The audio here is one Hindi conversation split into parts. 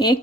1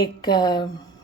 1